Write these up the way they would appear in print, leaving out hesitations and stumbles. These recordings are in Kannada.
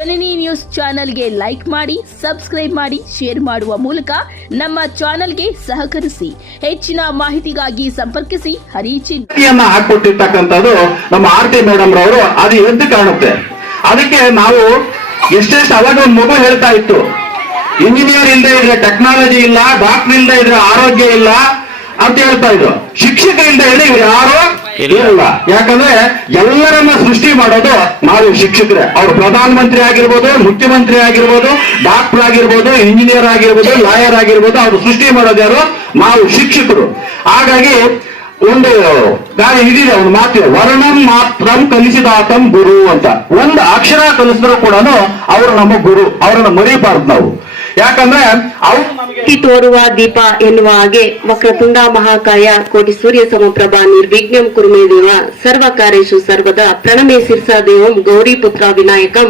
ಜನನಿ ನ್ಯೂಸ್ ಚಾನೆಲ್ಗೆ ಲೈಕ್ ಮಾಡಿ, ಸಬ್ಸ್ಕ್ರೈಬ್ ಮಾಡಿ, ಶೇರ್ ಮಾಡುವ ಮೂಲಕ ನಮ್ಮ ಚಾನೆಲ್ಗೆ ಸಹಕರಿಸಿ. ಹೆಚ್ಚಿನ ಮಾಹಿತಿಗಾಗಿ ಸಂಪರ್ಕಿಸಿ ಹರಿಚಿನ್ನ ಹಾಕೊಟ್ಟಿರ್ತಕ್ಕಂಥದ್ದು ನಮ್ಮ ಆರ್ತಿ ಮೇಡಮ್ ರವರು. ಅದು ಎದ್ದು ಕಾಣುತ್ತೆ. ಅದಕ್ಕೆ ನಾವು ಎಷ್ಟೆಷ್ಟು ಅವಾಗ ಒಂದು ಮಗು ಹೇಳ್ತಾ ಇತ್ತು, ಇಂಜಿನಿಯರ್ ಇಲ್ಲದೆ ಇದ್ರೆ ಟೆಕ್ನಾಲಜಿ ಇಲ್ಲ, ಡಾಕ್ಟರ್ ಇಲ್ಲದೆ ಇದ್ರೆ ಆರೋಗ್ಯ ಇಲ್ಲ ಅಂತ ಹೇಳ್ತಾ ಇದ್ರು. ಶಿಕ್ಷಕರಿಂದ ಹೇಳಿ ಇವ್ರು ಯಾರು ಇಲ್ಲ. ಯಾಕಂದ್ರೆ ಎಲ್ಲರನ್ನ ಸೃಷ್ಟಿ ಮಾಡೋದು ನಾವು ಶಿಕ್ಷಕರೇ. ಅವ್ರು ಪ್ರಧಾನ ಮಂತ್ರಿ ಆಗಿರ್ಬೋದು, ಮುಖ್ಯಮಂತ್ರಿ ಆಗಿರ್ಬೋದು, ಡಾಕ್ಟರ್ ಆಗಿರ್ಬೋದು, ಇಂಜಿನಿಯರ್ ಆಗಿರ್ಬೋದು, ಲಾಯರ್ ಆಗಿರ್ಬೋದು, ಅವ್ರು ಸೃಷ್ಟಿ ಮಾಡೋದು ಯಾರು? ನಾವು ಶಿಕ್ಷಕರು. ಹಾಗಾಗಿ ಒಂದು ಗಾಳಿ ಇದಿದೆ, ಒಂದು ಮಾತು, ವರ್ಣಂ ಮಾತ್ರಂ ಕಲಿಸಿದಾತಂ ಗುರು ಅಂತ. ಒಂದು ಅಕ್ಷರ ಕಲಿಸಿದ್ರು ಕೂಡ ಅವರು ನಮ್ಮ ಗುರು. ಅವರನ್ನ ಮರಿಬಾರ್ದು ನಾವು. ಯಾಕಂದ್ರೆ ಅವ್ರು ತೋರುವ ದೀಪ ಎನ್ನುವ ಹಾಗೆ ವಕ್ರತುಂಡ ಮಹಾಕಾಯ ಕೋಟಿ ಸೂರ್ಯ ಸಮಪ್ರಭಾ ನಿರ್ವಿಘ್ನಂ ಕುರುಮೇ ದೇವ ಸರ್ವಕಾರ್ಯೇಷು ಸರ್ವದಾ ಪ್ರಣಮೇ ಶಿರ್ಸಾ ದೇವಂ ಗೌರಿ ಪುತ್ರ ವಿನಾಯಕಂ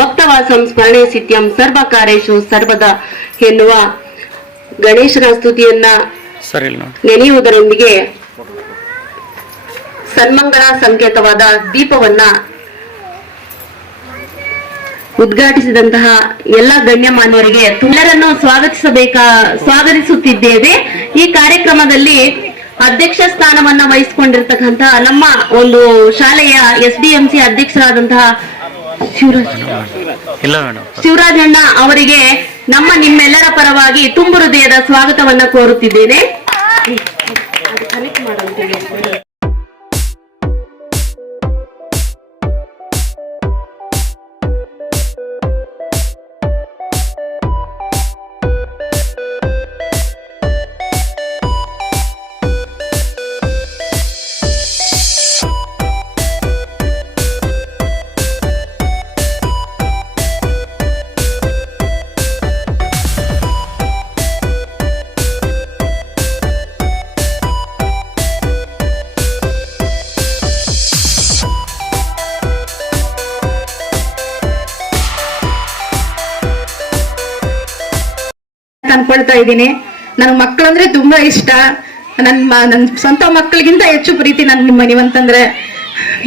ಭಕ್ತವಾಸಂ ಸ್ಮರಣೆ ಸಿದ್ಧ್ಯಂ ಸರ್ವಕಾರ್ಯೇಷು ಸರ್ವದಾ ಎನ್ನುವ ಗಣೇಶನ ಸ್ತುತಿಯನ್ನ ನೆನೆಯುವುದರೊಂದಿಗೆ ಸನ್ಮಂಗಳ ಸಂಕೇತವಾದ ದೀಪವನ್ನ ಉದ್ಘಾಟಿಸಿದಂತಹ ಎಲ್ಲ ಗಣ್ಯಮಾನ್ಯರಿಗೆ ಎಲ್ಲರನ್ನು ಸ್ವಾಗತಿಸುತ್ತಿದ್ದೇವೆ. ಈ ಕಾರ್ಯಕ್ರಮದಲ್ಲಿ ಅಧ್ಯಕ್ಷ ಸ್ಥಾನವನ್ನ ವಹಿಸಿಕೊಂಡಿರ್ತಕ್ಕಂತಹ ನಮ್ಮ ಒಂದು ಶಾಲೆಯ SDMC ಅಧ್ಯಕ್ಷರಾದಂತಹ ಶಿವರಾಜಣ್ಣ ಅವರಿಗೆ ನಿಮ್ಮೆಲ್ಲರ ಪರವಾಗಿ ತುಂಬು ಹೃದಯದ ಸ್ವಾಗತವನ್ನ ಕೋರುತ್ತಿದ್ದೇನೆ. ಅನ್ಕೊಳ್ತಾ ಇದ್ದೀನಿ. ನನ್ ಮಕ್ಕಳಂದ್ರೆ ತುಂಬಾ ಇಷ್ಟ. ನನ್ ಸ್ವಂತ ಮಕ್ಕಳಿಗಿಂತ ಹೆಚ್ಚು ಪ್ರೀತಿ ನಿಮ್ಮ ನೀವಂತಂದ್ರೆ.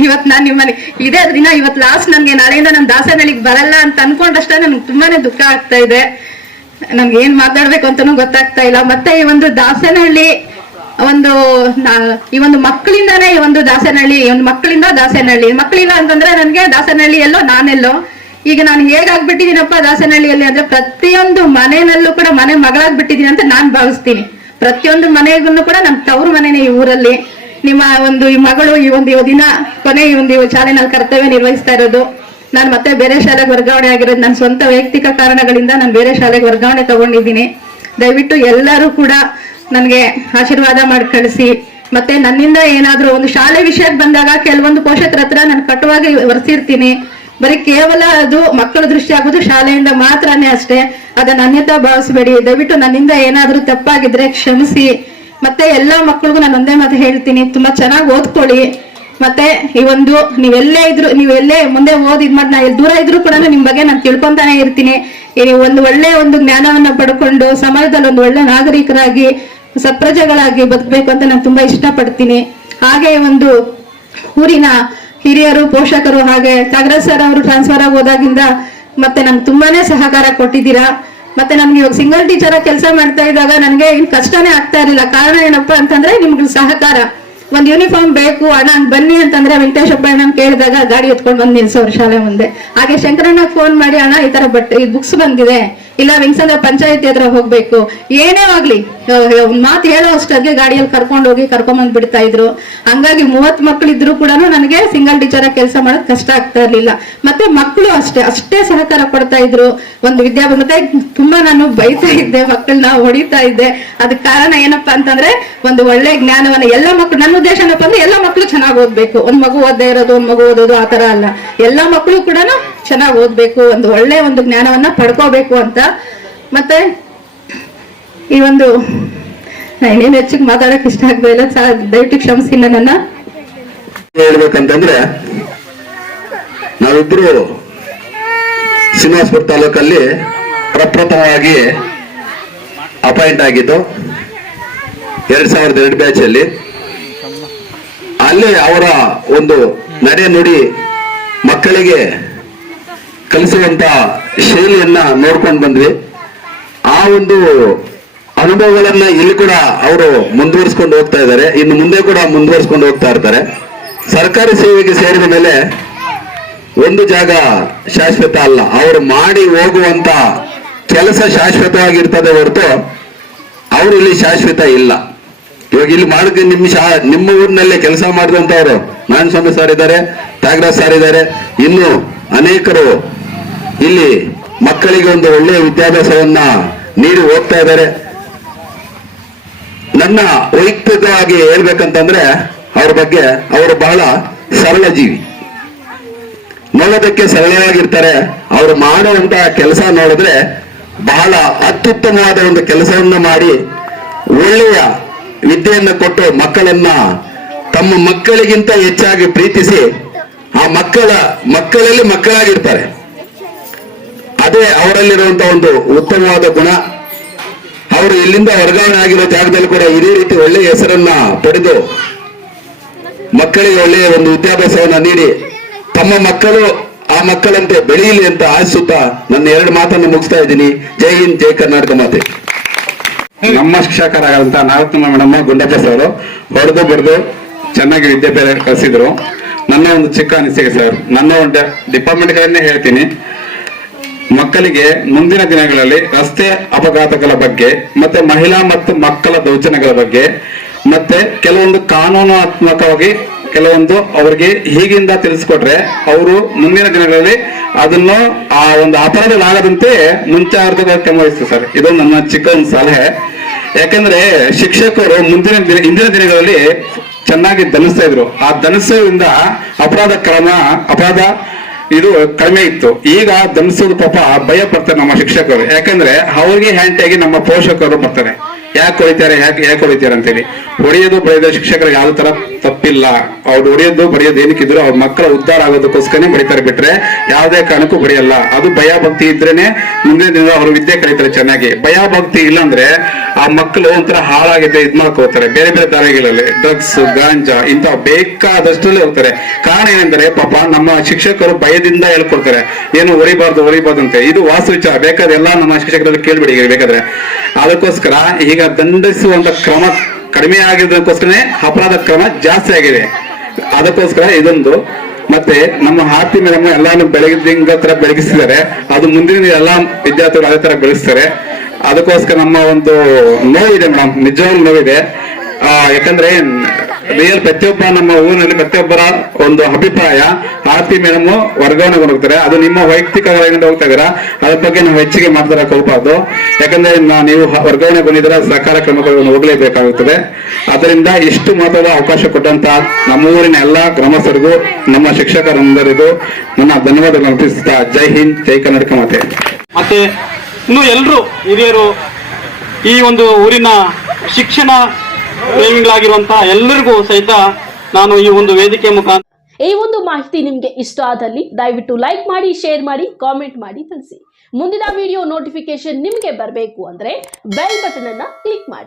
ಇವತ್ ನಾನ್ ನಿಮ್ಮನೆ ಇದೇ ದಿನ, ಇವತ್ ಲಾಸ್ಟ್ ನನ್ಗೆ ನಾಳೆಯಿಂದ ನಾನು ದಾಸನಹಳ್ಳಿಗೆ ಬರಲ್ಲ ಅಂತ ಅನ್ಕೊಂಡಷ್ಟೇ ನನ್ಗೆ ತುಂಬಾನೇ ದುಃಖ ಆಗ್ತಾ ಇದೆ. ನನ್ಗೆ ಏನ್ ಮಾತಾಡ್ಬೇಕು ಅಂತಾನೂ ಗೊತ್ತಾಗ್ತಾ ಇಲ್ಲ. ಮತ್ತೆ ಈ ಒಂದು ದಾಸನಹಳ್ಳಿ ಈ ಒಂದು ಮಕ್ಕಳಿಂದಾನೇ ಈ ಒಂದು ದಾಸನಹಳ್ಳಿ, ಈ ಒಂದು ಮಕ್ಕಳಿಲ್ಲ ಅಂತಂದ್ರೆ ನನ್ಗೆ ದಾಸನಹಳ್ಳಿ ಎಲ್ಲೋ ನಾನೆಲ್ಲೋ. ಈಗ ನಾನು ಹೇಗಾಗ್ಬಿಟ್ಟಿದ್ದೀನಪ್ಪ ದಾಸನಹಳ್ಳಿಯಲ್ಲಿ ಅಂದ್ರೆ ಪ್ರತಿಯೊಂದು ಮನೆಯಲ್ಲೂ ಕೂಡ ಮನೆ ಮಗಳಾಗ್ಬಿಟ್ಟಿದ್ದೀನಿ ಅಂತ ನಾನ್ ಭಾವಿಸ್ತೀನಿ. ಪ್ರತಿಯೊಂದು ಮನೆಗೂ ಕೂಡ ನಮ್ ತವರು ಮನೆನೇ ಈ ಊರಲ್ಲಿ. ನಿಮ್ಮ ಈ ಮಗಳು ಈ ದಿನ ಕೊನೆ ಈ ಶಾಲೆನಲ್ಲಿ ಕರ್ತವ್ಯ ನಿರ್ವಹಿಸ್ತಾ ಇರೋದು. ನಾನು ಮತ್ತೆ ಬೇರೆ ಶಾಲೆಗೆ ವರ್ಗಾವಣೆ ಆಗಿರೋದು ನನ್ನ ಸ್ವಂತ ವೈಯಕ್ತಿಕ ಕಾರಣಗಳಿಂದ ನಾನು ಬೇರೆ ಶಾಲೆಗೆ ವರ್ಗಾವಣೆ ತಗೊಂಡಿದ್ದೀನಿ. ದಯವಿಟ್ಟು ಎಲ್ಲರೂ ಕೂಡ ನನ್ಗೆ ಆಶೀರ್ವಾದ ಮಾಡಿ ಕಳಿಸಿ. ಮತ್ತೆ ನನ್ನಿಂದ ಏನಾದ್ರೂ ಒಂದು ಶಾಲೆ ವಿಷಯಕ್ಕೆ ಬಂದಾಗ ಕೆಲವೊಂದು ಪೋಷಕರ ಹತ್ರ ನಾನು ಕಟ್ಟುವಾಗಿ ಒರೆಸಿರ್ತೀನಿ. ಬರೀ ಕೇವಲ ಅದು ಮಕ್ಕಳ ದೃಷ್ಟಿ ಆಗೋದು ಶಾಲೆಯಿಂದ ಮಾತ್ರನೇ ಅಷ್ಟೇ. ಅದನ್ನ ಅನ್ಯತಾ ಭಾವಿಸಬೇಡಿ. ದಯವಿಟ್ಟು ನನ್ನಿಂದ ಏನಾದ್ರೂ ತಪ್ಪಾಗಿದ್ರೆ ಕ್ಷಮಿಸಿ. ಮತ್ತೆ ಎಲ್ಲಾ ಮಕ್ಕಳಿಗೂ ನಾನು ಒಂದೇ ಮಾತು ಹೇಳ್ತೀನಿ, ತುಂಬಾ ಚೆನ್ನಾಗಿ ಓದ್ಕೊಳ್ಳಿ. ಮತ್ತೆ ನೀವೆಲ್ಲೇ ಮುಂದೆ ನಾ ದೂರ ಇದ್ರು ಕೂಡ ನಿಮ್ ಬಗ್ಗೆ ನಾನು ತಿಳ್ಕೊಂತಾನೆ ಇರ್ತೀನಿ. ಒಂದು ಒಳ್ಳೆ ಜ್ಞಾನವನ್ನ ಪಡ್ಕೊಂಡು ಸಮಾಜದಲ್ಲಿ ಒಂದು ಒಳ್ಳೆ ನಾಗರಿಕರಾಗಿ ಸತ್ಪ್ರಜೆಗಳಾಗಿ ಬದುಕಬೇಕು ಅಂತ ನಾನು ತುಂಬಾ ಇಷ್ಟಪಡ್ತೀನಿ. ಹಾಗೆ ಊರಿನ ಹಿರಿಯರು, ಪೋಷಕರು, ಹಾಗೆ ಕಾಂಗ್ರೆಸ್ ಸರ್ ಅವರು ಟ್ರಾನ್ಸ್ಫರ್ ಆಗಿ ಹೋದಾಗಿಂದ ಮತ್ತೆ ನಮ್ಗೆ ತುಂಬಾನೇ ಸಹಕಾರ ಕೊಟ್ಟಿದ್ದೀರಾ. ಮತ್ತೆ ನಮ್ಗೆ ಇವಾಗ ಸಿಂಗಲ್ ಟೀಚರ್ ಕೆಲಸ ಮಾಡ್ತಾ ಇದ್ದಾಗ ನನಗೆ ಕಷ್ಟನೇ ಆಗ್ತಾ ಇರಲಿಲ್ಲ. ಕಾರಣ ಏನಪ್ಪಾ ಅಂತಂದ್ರೆ ನಿಮ್ಗೆ ಸಹಕಾರ. ಒಂದ್ ಯೂನಿಫಾರ್ಮ್ ಬೇಕು ಅಣ್ಣ ಬನ್ನಿ ಅಂತಂದ್ರೆ ವೆಂಕಟೇಶಪ್ಪ ಅಣ್ಣ ಕೇಳಿದಾಗ ಗಾಡಿ ಎತ್ಕೊಂಡು ಬಂದು ನಿಲ್ಸೋರು ಶಾಲೆ ಮುಂದೆ. ಹಾಗೆ ಶಂಕರಣ್ಣ ಫೋನ್ ಮಾಡಿ, ಅಣ್ಣ ಈ ತರ ಬುಕ್ಸ್ ಬಂದಿದೆ, ಇಲ್ಲ ವೆಂಕಸಂದ್ರ ಪಂಚಾಯತಿ ಹತ್ರ ಹೋಗ್ಬೇಕು, ಏನೇ ಆಗ್ಲಿ ಮಾತು ಹೇಳೋ ಅಷ್ಟಾಗೆ ಗಾಡಿಯಲ್ಲಿ ಕರ್ಕೊಂಡ್ ಬಿಡ್ತಾ ಇದ್ರು. ಹಂಗಾಗಿ 30 ಮಕ್ಕಳಿದ್ರು ಕೂಡ ನನಗೆ ಸಿಂಗಲ್ ಟೀಚರ್ ಕೆಲಸ ಮಾಡೋದು ಕಷ್ಟ ಆಗ್ತಾ ಇರ್ಲಿಲ್ಲ. ಮತ್ತೆ ಮಕ್ಕಳು ಅಷ್ಟೇ ಸಹಕಾರ ಕೊಡ್ತಾ ಇದ್ರು. ಮತ್ತೆ ತುಂಬಾ ನಾನು ಬೈತಾ ಇದ್ದೆ, ಮಕ್ಕಳನ್ನ ಹೊಡಿತಾ ಇದ್ದೆ. ಅದಕ್ಕೆ ಕಾರಣ ಏನಪ್ಪಾ ಅಂತಂದ್ರೆ ಒಂದು ಒಳ್ಳೆ ಜ್ಞಾನವನ್ನ ಎಲ್ಲ ಮಕ್ಕಳು, ನನ್ನ ಉದ್ದೇಶ ಏನಪ್ಪಾ ಅಂದ್ರೆ ಎಲ್ಲ ಮಕ್ಕಳು ಚೆನ್ನಾಗಿ ಓದ್ಬೇಕು. ಒಂದ್ ಮಗು ಓದದೇ ಇರೋದು, ಒಂದ್ ಮಗು ಓದೋದು ಆತರ ಅಲ್ಲ. ಎಲ್ಲ ಮಕ್ಕಳು ಕೂಡ ಚೆನ್ನಾಗಿ ಓದ್ಬೇಕು, ಒಳ್ಳೆ ಜ್ಞಾನವನ್ನ ಪಡ್ಕೋಬೇಕು ಅಂತ. ಮತ್ತೆ ಈ ಇನ್ನೇನು ಹೆಚ್ಚಿಗೆ ಮಾತಾಡಕ್ ಇಷ್ಟ ಆಗ್ತಾ ಇಲ್ಲ, ದಯವಿಟ್ಟು ಕ್ಷಮಿಸಿ ನನ್ನ. ಹೇಳ್ಬೇಕಂತಂದ್ರೆ ನಾವಿಬ್ರು ಶ್ರೀನಿವಾಸಪುರ ತಾಲೂಕಲ್ಲಿ ಪ್ರಪ್ರಥಮವಾಗಿ ಅಪಾಯಿಂಟ್ ಆಗಿದ್ದು 2002 ಬ್ಯಾಚ್ ಅಲ್ಲಿ. ಅಲ್ಲಿ ಅವರ ನಡೆ ನುಡಿ ಮಕ್ಕಳಿಗೆ ಕಲಿಸುವಂತ ಶೈಲಿಯನ್ನ ನೋಡ್ಕೊಂಡು ಬಂದ್ವಿ. ಆ ಒಂದು ಅನುಭವಗಳನ್ನ ಇಲ್ಲಿ ಕೂಡ ಅವರು ಮುಂದುವರಿಸ್ಕೊಂಡು ಹೋಗ್ತಾ ಇದ್ದಾರೆ, ಇನ್ನು ಮುಂದೆ ಕೂಡ ಮುಂದುವರಿಸ್ಕೊಂಡು ಹೋಗ್ತಾ ಇರ್ತಾರೆ. ಸರ್ಕಾರಿ ಸೇವೆಗೆ ಸೇರಿದ ಮೇಲೆ ಒಂದು ಜಾಗ ಶಾಶ್ವತ ಅಲ್ಲ, ಅವರು ಮಾಡಿ ಹೋಗುವಂತ ಕೆಲಸ ಶಾಶ್ವತವಾಗಿರ್ತದೆ ಹೊರತು ಅವರು ಇಲ್ಲಿ ಶಾಶ್ವತ ಇಲ್ಲ. ಇವಾಗ ಇಲ್ಲಿ ಮಾಡಿದ ನಿಮ್ಮ ಊರಿನಲ್ಲೇ ಕೆಲಸ ಮಾಡಿದಂತವ್ರು ನಾರಾಯಣ ಸ್ವಾಮಿ ಸರ್ ಇದ್ದಾರೆ, ತ್ಯಾಗರಾಜ್ ಸರ್ ಇದ್ದಾರೆ, ಇನ್ನು ಅನೇಕರು ಇಲ್ಲಿ ಮಕ್ಕಳಿಗೆ ಒಂದು ಒಳ್ಳೆಯ ವಿದ್ಯಾಭ್ಯಾಸವನ್ನ ನೀಡಿ ಹೋಗ್ತಾ ಇದ್ದಾರೆ. ನನ್ನ ವೈಯಕ್ತಿಕವಾಗಿ ಹೇಳ್ಬೇಕಂತಂದ್ರೆ ಅವ್ರ ಬಗ್ಗೆ, ಅವರು ಬಹಳ ಸರಳ ಜೀವಿ, ನೋಡೋದಕ್ಕೆ ಸರಳವಾಗಿರ್ತಾರೆ. ಅವರು ಮಾಡುವಂತ ಕೆಲಸ ನೋಡಿದ್ರೆ ಬಹಳ ಅತ್ಯುತ್ತಮವಾದ ಒಂದು ಕೆಲಸವನ್ನ ಮಾಡಿ ಒಳ್ಳೆಯ ವಿದ್ಯೆಯನ್ನು ಕೊಟ್ಟು ಮಕ್ಕಳನ್ನ ತಮ್ಮ ಮಕ್ಕಳಿಗಿಂತ ಹೆಚ್ಚಾಗಿ ಪ್ರೀತಿಸಿ ಆ ಮಕ್ಕಳಲ್ಲಿ ಮಕ್ಕಳಾಗಿರ್ತಾರೆ. ಅದೇ ಅವರಲ್ಲಿರುವಂತ ಒಂದು ಉತ್ತಮವಾದ ಗುಣ. ಅವರು ಇಲ್ಲಿಂದ ವರ್ಗಾವಣೆ ಆಗಿರೋ ಜಾಗದಲ್ಲಿ ಕೂಡ ಇದೇ ರೀತಿ ಒಳ್ಳೆಯ ಹೆಸರನ್ನ ಪಡೆದು ಮಕ್ಕಳಿಗೆ ಒಳ್ಳೆಯ ಒಂದು ವಿದ್ಯಾಭ್ಯಾಸವನ್ನ ನೀಡಿ ತಮ್ಮ ಮಕ್ಕಳು ಆ ಮಕ್ಕಳಂತೆ ಬೆಳೆಯಲಿ ಅಂತ ಆಶಿಸುತ್ತಾ ನನ್ನ 2 ಮಾತನ್ನು ಮುಗಿಸ್ತಾ ಇದ್ದೀನಿ. ಜೈ ಹಿಂದ್, ಜೈ ಕರ್ನಾಟಕ ಮಾತೆ. ನಮ್ಮ ಶಿಕ್ಷಕರಾದಂತ ನಾಗರತ್ನಮ್ಮ ಮೇಡಮ್, ಗುಂಡಪ್ಪ ಸರ್ ಹೊಡೆದು ಬರೆದು ಚೆನ್ನಾಗಿ ವಿದ್ಯಾಭ್ಯಾಸ ಕಲಿಸಿದ್ರು. ನನ್ನ ಒಂದು ಚಿಕ್ಕ ಅನಿಸಿಕೆ ಸರ್, ನನ್ನ ಒಂದು ಡಿಪಾರ್ಟ್ಮೆಂಟ್ಗಳನ್ನೇ ಹೇಳ್ತೀನಿ. ಮಕ್ಕಳಿಗೆ ಮುಂದಿನ ದಿನಗಳಲ್ಲಿ ರಸ್ತೆ ಅಪಘಾತಗಳ ಬಗ್ಗೆ, ಮತ್ತೆ ಮಹಿಳಾ ಮತ್ತು ಮಕ್ಕಳ ದೌರ್ಜನ್ಯಗಳ ಬಗ್ಗೆ, ಮತ್ತೆ ಕೆಲವೊಂದು ಕಾನೂನಾತ್ಮಕವಾಗಿ ಕೆಲವೊಂದು ಅವರಿಗೆ ಹೀಗಿಂದ ತಿಳಿಸ್ಕೊಟ್ರೆ ಅವರು ಮುಂದಿನ ದಿನಗಳಲ್ಲಿ ಅದನ್ನು ಆ ಒಂದು ಅಪರಾಧಗಳಾಗದಂತೆ ಮುಂಚಾಗ್ರತೆ ಕ್ರಮ ವಹಿಸ್ತಾರೆ ಸರ್. ಇದೊಂದು ನನ್ನ ಚಿಕ್ಕ ಒಂದು ಸಲಹೆ. ಯಾಕಂದ್ರೆ ಶಿಕ್ಷಕರು ಇಂದಿನ ದಿನಗಳಲ್ಲಿ ಚೆನ್ನಾಗಿ ದಂಡಿಸ್ತಾ ಇದ್ರು. ಆ ದಂಡಿಸೋದ್ರಿಂದ ಅಪರಾಧ ಇದು ಕಡಿಮೆ ಇತ್ತು. ಈಗ ದಂಡಿಸೋದು ಪಾಪ ಭಯ ಪಡ್ತಾರೆ ನಮ್ಮ ಶಿಕ್ಷಕರು. ಯಾಕಂದ್ರೆ ಅವ್ರಿಗೆ ಹ್ಯಾಂಟಿಯಾಗಿ ನಮ್ಮ ಪೋಷಕರು ಬರ್ತಾರೆ, ಯಾಕೆ ಹೊಡಿತಾರೆ ಅಂತೇಳಿ. ಹೊಡೆಯೋದು ಬರೆಯೋದು ಶಿಕ್ಷಕರಿಗೆ ಯಾವ ತರ ತಪ್ಪಿಲ್ಲ. ಅವ್ರು ಹೊಡೆಯೋದು ಬರೆಯೋದು ಏನಕ್ಕಿದ್ರು ಅವ್ರ ಮಕ್ಕಳ ಉದ್ಧಾರ ಆಗೋದಕ್ಕೋಸ್ಕರನೇ ಬರೀತಾರೆ, ಬಿಟ್ರೆ ಯಾವುದೇ ಕಾರಣಕ್ಕೂ ಬರೆಯಲ್ಲ. ಅದು ಭಯ ಭಕ್ತಿ ಇದ್ರೇನೆ ಮುಂದಿನ ದಿನ ಅವರು ವಿದ್ಯೆ ಕಲಿತಾರೆ ಚೆನ್ನಾಗಿ. ಭಯ ಭಕ್ತಿ ಇಲ್ಲಾಂದ್ರೆ ಆ ಮಕ್ಕಳು ಒಂಥರ ಹಾಳಾಗಿದೆ ಇದ್ ಮಾಡ್ಕೋತಾರೆ, ಬೇರೆ ಬೇರೆ ದಾರಿಗಳಲ್ಲಿ ಡ್ರಗ್ಸ್, ಗಾಂಜಾ ಇಂತ ಬೇಕಾದಷ್ಟರಲ್ಲಿ ಹೋಗ್ತಾರೆ. ಕಾರಣ ಏನಂದ್ರೆ ಪಾಪ ನಮ್ಮ ಶಿಕ್ಷಕರು ಭಯದಿಂದ ಹೇಳ್ಕೊಡ್ತಾರೆ, ಏನು ಹೊರಿಬಾರ್ದು ಅಂತ. ಇದು ವಾಸ್ತು ವಿಚಾರ, ಬೇಕಾದ್ರೆ ಎಲ್ಲ ನಮ್ಮ ಶಿಕ್ಷಕರಲ್ಲಿ ಕೇಳ್ಬಿಡಿ ಬೇಕಾದ್ರೆ. ಅದಕ್ಕೋಸ್ಕರ ಈಗ ದಂಡಿಸುವಂತ ಕ್ರಮ ಕಡಿಮೆ ಆಗಿರೋದಕ್ಕೋಸ್ಕರನೇ ಅಪರಾಧ ಕ್ರಮ ಜಾಸ್ತಿ ಆಗಿದೆ. ಅದಕ್ಕೋಸ್ಕರ ಇದೊಂದು. ಮತ್ತೆ ನಮ್ಮ ಆರ್ತಿ ಮೇಡಮ್ ಎಲ್ಲಾನು ಬೆಳಗಿಸಿದ್ದಾರೆ. ಅದು ಮುಂದಿನ ಎಲ್ಲಾ ವಿದ್ಯಾರ್ಥಿಗಳು ಅದೇ ತರ ಬೆಳೆಸ್ತಾರೆ. ಅದಕ್ಕೋಸ್ಕರ ನಮ್ಮ ಒಂದು ನೋವಿದೆ ಮೇಡಮ್, ನಿಜವಾಗ್ಲೂ ನೋವಿದೆ. ಯಾಕಂದ್ರೆ ರಿಯಲ್ ಪ್ರತಿಯೊಬ್ಬ ನಮ್ಮ ಊರಿನಲ್ಲಿ ಪ್ರತಿಯೊಬ್ಬರ ಒಂದು ಅಭಿಪ್ರಾಯ ಆರ್ತಿ ಮೇಡಮ್ ವರ್ಗಾವಣೆಗೊಂಡು ಹೋಗ್ತಾರೆ. ಅದು ನಿಮ್ಮ ವೈಯಕ್ತಿಕ ಹೋಗ್ತಾ ಇದ್ದೀರಾ, ಅದ್ರ ಬಗ್ಗೆ ನಾವು ಹೆಚ್ಚಿಗೆ ಮಾತಾಡಕ್ ಹೋಗ್ಬಾರ್ದು. ಯಾಕಂದ್ರೆ ನೀವು ವರ್ಗಾವಣೆಗೊಂಡಿದ್ರೆ ಸಹಕಾರ ಕ್ರಮಗಳನ್ನು ಹೋಗ್ಲೇಬೇಕಾಗುತ್ತದೆ. ಅದರಿಂದ ಇಷ್ಟು ಮಾತಾಡೋ ಅವಕಾಶ ಕೊಟ್ಟಂತ ನಮ್ಮ ಊರಿನ ಎಲ್ಲಾ ಗ್ರಾಮಸ್ಥರಿಗೂ ನಮ್ಮ ಶಿಕ್ಷಕರಂದರಿಗೂ ನನ್ನ ಧನ್ಯವಾದಗಳನ್ನು ಅರ್ಪಿಸುತ್ತಾ ಜೈ ಹಿಂದ್, ಜೈ ಕರ್ನಾಟಕ ಮಾತೆ. ಮತ್ತೆ ಇನ್ನು ಎಲ್ಲರೂ ಹಿರಿಯರು, ಈ ಒಂದು ಊರಿನ ಶಿಕ್ಷಣ ಪ್ರೇಮಿಗಳಾಗಿರುವಂತಹ ಎಲ್ಲರಿಗೂ ಸಹಿತ ನಾನು ಈ ಒಂದು ವೇದಿಕೆ ಮುಖಾಂತರ ಈ ಒಂದು ಮಾಹಿತಿ ನಿಮಗೆ ಇಷ್ಟ ಆದಲ್ಲಿ ದಯವಿಟ್ಟು ಲೈಕ್ ಮಾಡಿ, ಶೇರ್ ಮಾಡಿ, ಕಾಮೆಂಟ್ ಮಾಡಿ ತಿಳಿಸಿ. ಮುಂದಿನ ವಿಡಿಯೋ ನೋಟಿಫಿಕೇಶನ್ ನಿಮಗೆ ಬರಬೇಕು ಅಂದ್ರೆ ಬೆಲ್ ಬಟನ್ ಅನ್ನ ಕ್ಲಿಕ್ ಮಾಡಿ.